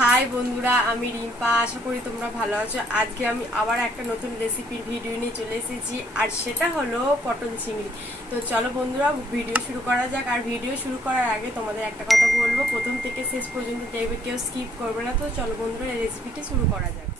হাই বন্ধুরা, আমি রিম্পা। আশা করি তোমরা ভালো আছো। আজকে আমি আবার একটা নতুন রেসিপির ভিডিও নিয়ে চলে এসেছি, আর সেটা হলো পটল চিংড়ি। তো চলো বন্ধুরা, ভিডিও শুরু করা যাক। আর ভিডিও শুরু করার আগে তোমাদের একটা কথা বলবো, প্রথম থেকে শেষ পর্যন্ত দেখবে, কেউ স্কিপ করবে না। তো চলো বন্ধুরা, এই রেসিপিটি শুরু করা যাক।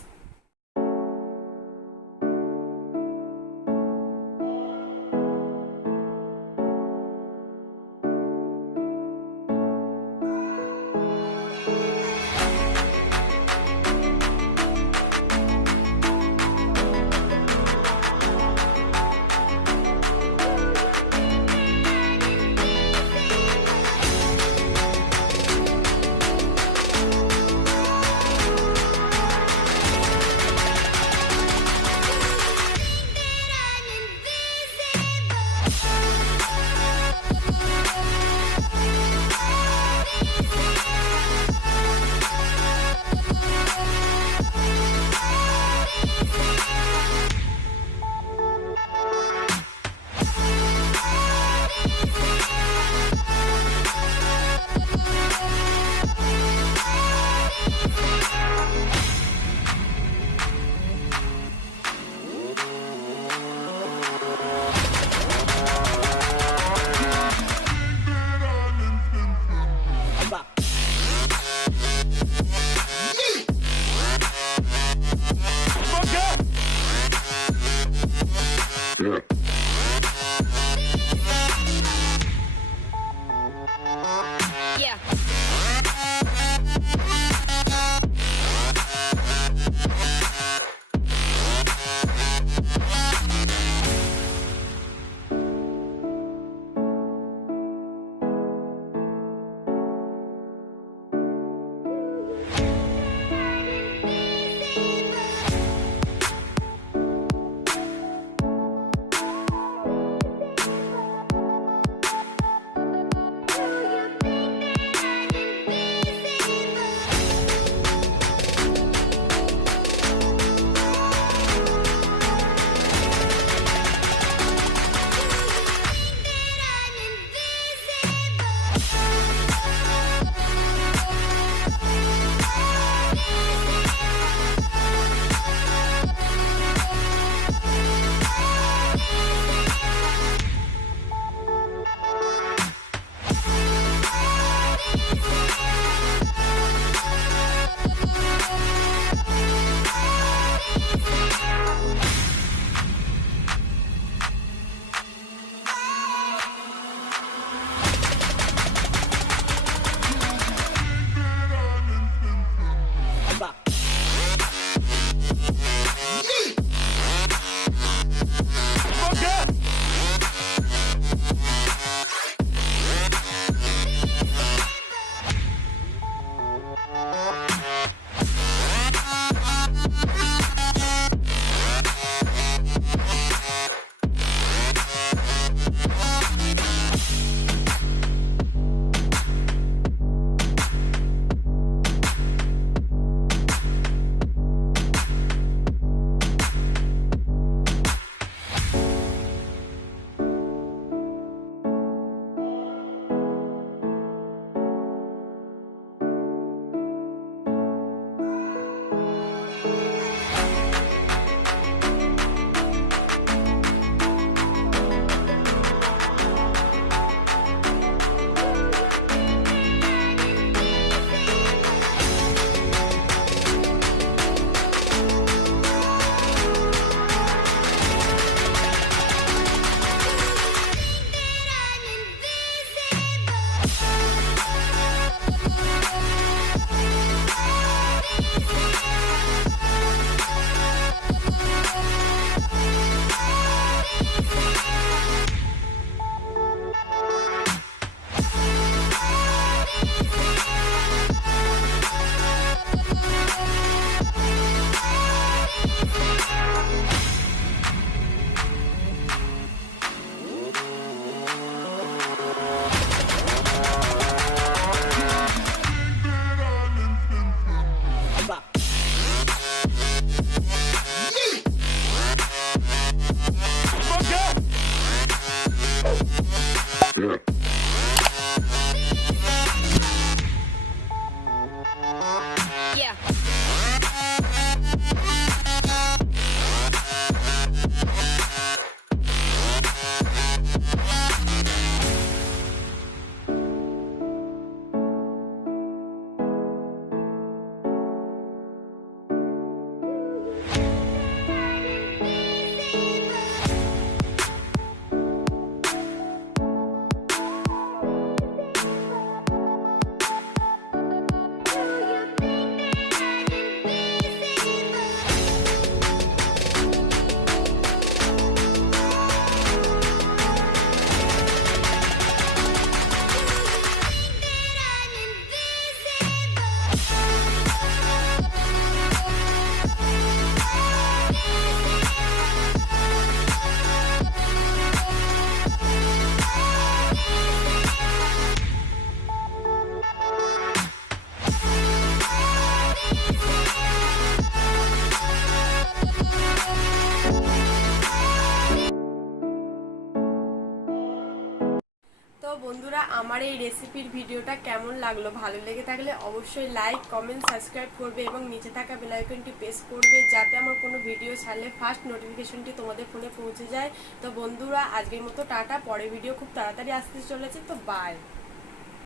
বন্ধুরা আমার এই রেসিপির ভিডিওটা কেমন লাগলো, ভালো লেগে থাকলে অবশ্যই লাইক কমেন্ট সাবস্ক্রাইব করবে এবং নিচে থাকা বেল আইকনটি প্রেস করবে যাতে আমার কোনো ভিডিও ছাড়লে ফার্স্ট নোটিফিকেশনটি তোমাদের ফোনে পৌঁছে যায়। তো বন্ধুরা আজকের মতো টাটা, পরের ভিডিও খুব তাড়াতাড়ি আসতে চলেছে, তো বাই।